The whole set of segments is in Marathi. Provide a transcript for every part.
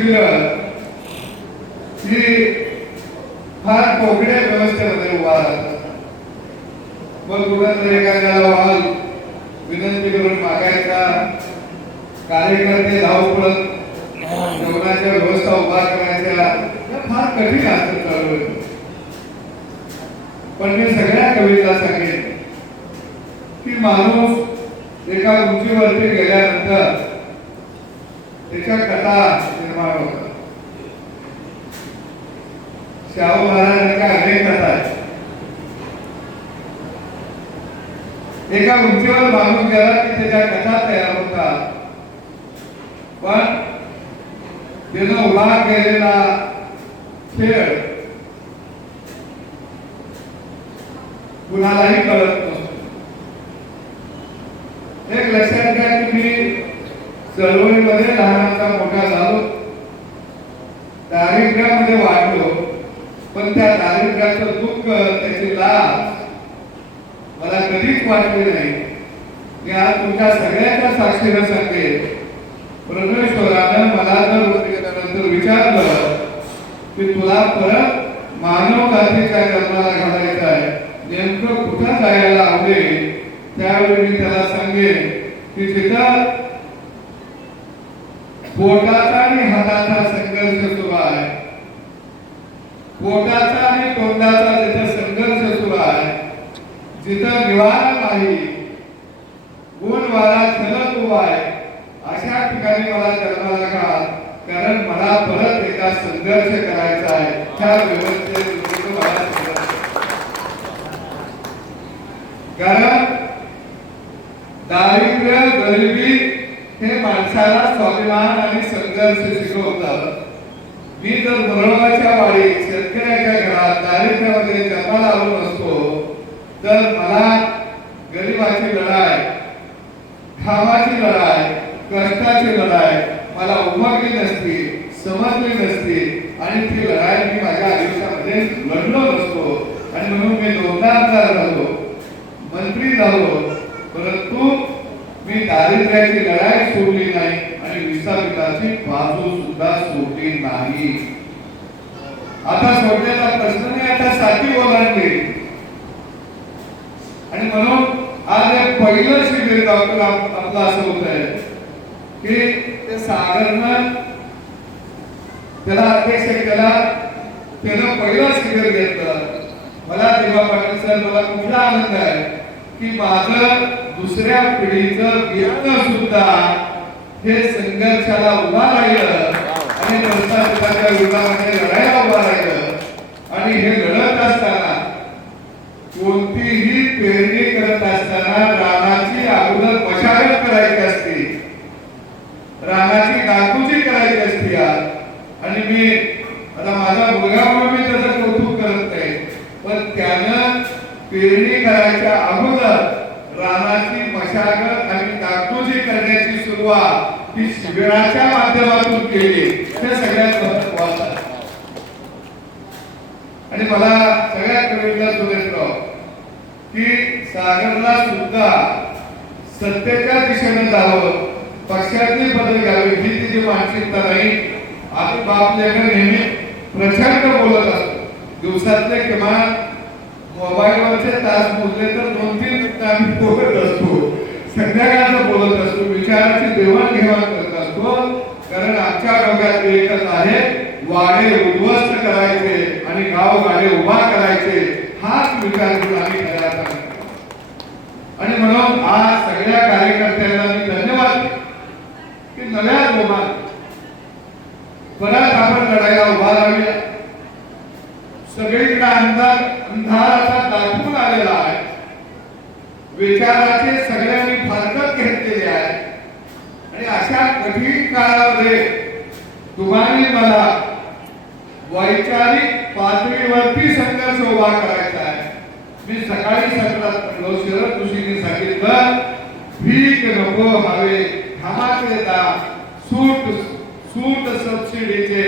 शिबिर ही फार कोकड्या व्यवस्थेमध्ये उभा मग कुठं एखाद्याला वाल विनंती करून मागायचा कार्यकर्ते धावपळत जेवणाच्या व्यवस्था उभा करायच्या फार कठीण असतात चळवळी पण मी सगळ्या कविता सांगेन की माणूस एका उंचीवरती गेल्यानंतर त्याच्या कथा निर्माण होतात शाहू महाराजांच्या अनेक कथा एका उंचीवर बांधून गेला की त्याच्या कथा तयार होतात पण त्यानं उभा केलेला खेळ कुणालाही कळत नसतो. एक लक्षात घ्या की मी चळवळीमध्ये लहानाचा मोठा झालो. दारिद्र्यामध्ये वाढलो पण त्या दारिद्र्याचं दुःख त्याचे लाभ मला कधीच वाटले नाही. मी आज तुमच्या सगळ्यांच्या साक्षीनं सांगते परमेश्वरानं मला जर नंतर विचारलं की तुला परत मानव जातीच्या जन्माला घालायचं आहे नेमकं कुठं जायला आवडेल त्यावेळी मी त्याला सांगेन की तिथं पोटाचा आणि हाताचा संघर्ष सुरू पोटाचा आणि तोंडाचा जिथं संघर्ष सुरू आहे. जिथं निवारा नाही ऊन वारा चलत उभा आहे. अशा ठिकाणी मला जन्माला का कारण मला परत एकदा संघर्ष करायचा आहे. त्या व्यवस्थेत कारण दारिद्र्य गरिबी हे माणसाला स्वाभिमान आणि संघर्ष शिकवतात. मी जर मुरळवाच्या वाडीत शेतकऱ्याच्या घरात दारिद्र्यामध्ये जन्माला आलो नसतो तर मला गरिबाची लढाई खामाची लढाई कष्टाची लढाई मला उमगली नसती समजली नसती आणि ती लढाई मी माझ्या आयुष्यामध्ये लढलो नसतो. आणि म्हणून मी दोनदा आमदार झालो मंत्री झालो परंतु मी दारिद्र्याची लढाई सोडली नाही. विस्थापिताची बाजू सुद्धा सोडली नाही. आता सोडण्याचा प्रश्न नाही आता साठी ओलांडली. आणि म्हणून आज हे पहिलं शिबिर डॉक्टर आपलं असं होत आहे की ते सागरनं त्याला अध्यक्ष केला त्यानं पहिलं शिबिर घेतलं. मला तेव्हा पाटील साहेब मला कुठला आनंद आहे की माझं दुसऱ्या पिढीचं व्यक्न सुद्धा हे संघर्षाला उभा राहिलं. आणि भ्रष्टाचाराच्या विरोधामध्ये लढायला उभा राहिलं. आणि हे लढत असताना कोणतीही पेरणी करत असताना रानाची अगोदर मशागत करायची असते. रानाची डागडुजी करायची असते आणि मी आता माझा मुलगा म्हणून मी त्याचं कौतुक करत नाही. पण त्यानं पेरणी करायच्या अगोदर रानाची मशागत करण्याची सुरुवात ही शिबिराच्या माध्यमातून केली. हे सगळ्यात महत्वाचं आणि मला सगळ्या कवींना सुरेशराव की सागरला सुद्धा सत्तेच्या दिशेने जावं पक्षातली बदल घ्यावी ही तिची मानसिकता नाही. आम्ही बापल्याकडे नेहमी प्रचंड बोलत असतो. दिवसातले किमान मोबाईलवरचे तास बोलले तर दोन तीन मिनिटं बोलत असतो. संध्याकाळचं बोलत असतो विचाराची देवाणघेवाण करत असतो कारण आमच्या डोक्यात एकच आहे वाडे उद्ध्वस्त करायचे आणि गाव गाडे उभा करायचे हाच विचार आम्ही करायचा आणि म्हणून आज सगळ्या कार्यकर्त्यांना मी धन्यवाद की नव्या जोमात परत आपण लढायला उभा राहूया. सगळीकडे अंधार अंधाराचा दाखवून आलेला आहे. विचाराचे सगळ्यांनी फारकत घेतलेले आहे. आणि अशा कठीण काळामध्ये तुम्हाला मला वैचारिक पातळीवरती संघर्ष उभा करायचा आहे. मी सकाळी सत्रात म्हणलो शरद जोशींनी सांगितलं भीक नको हवे धामाचे दा सूट सूट सबसिडीचे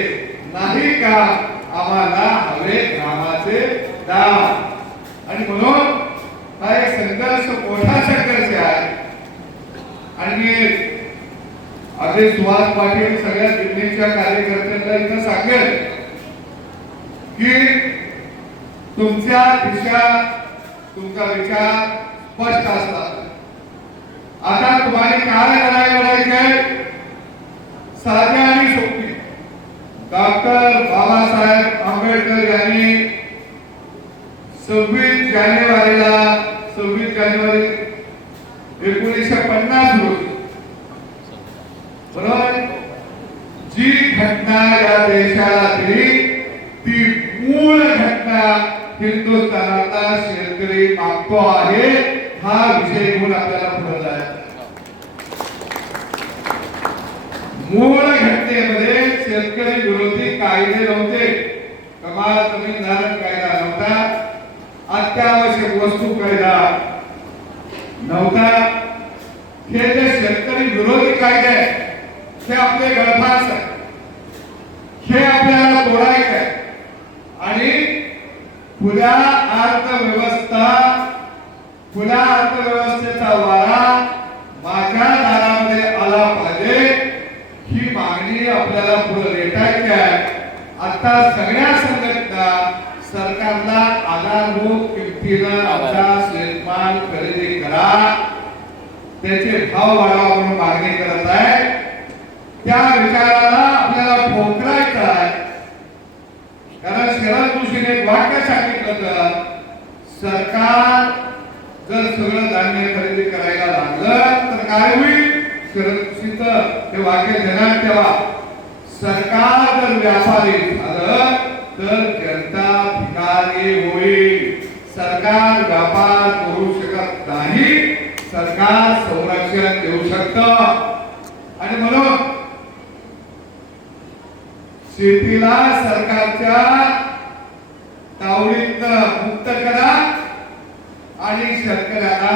नाही का? आम्हाला हवे घामाचे दाम. आणि म्हणून हा एक संघर्ष मोठा संघर्ष आहे? आणि मी अजय सुहास पाटील सगळ्या दिल्लीच्या कार्यकर्त्यांना इथं सांगेल की तुमच्या दिशा तुमचा विचार स्पष्ट असतात. आता तुम्हाला काय लढाई लढायचे आहे? साध्या आणि सोपी. डॉक्टर बाबासाहेब आंबेडकर यांनी सव्वीस जानेवारीला सव्वीस जानेवारी एकोणीसशे पन्नास रोजी. बरोबर? जी घटना या देशाला दिली ती मूळ घटना हिंदुस्थानाचा शेतकरी मागतो आहे हा विषय घेऊन आपल्याला पुढे जायचा मूळ घटनेमध्ये शेतकरी विरोधी कायदे नव्हते. कमाल जमीन धारण कायदा नव्हता. अत्यावश्यक वस्तू कायदा नव्हता हे जे शेतकरी विरोधी कायदे आहेत, हे आपले गळफास आहे हे आपल्याला तोडायचं आहे आणि खुल्या अर्थव्यवस्था खुल्या अर्थव्यवस्थेचा वारा माझ्या दारामध्ये आला पाहिजे ही मागणी आपल्याला पुढे रेटायची आहे. आता सगळ्या संघटना सरकारला आधारभूत किमतीनं आपला शेतमाल खरेदी करा त्याचे भाव वाढावा म्हणून मागणी करत आहे. त्या विचाराला आपल्याला ठोकरायचं आहे. कारण शरद जोशीने एक वाक्य सांगितलं तर सरकार जर सगळं धान्य खरेदी करायला लागलं तर काय होईल? शरद जोशीचं हे वाक्य ध्यानात ठेवा. सरकार जर व्यापारी झालं तर जनता भिकारी होईल. सरकार व्यापार करू शकत सरकार संरक्षण देऊ शकत. आणि म्हणून शेतीला सरकारच्या तावडीत मुक्त करा आणि शेतकऱ्याला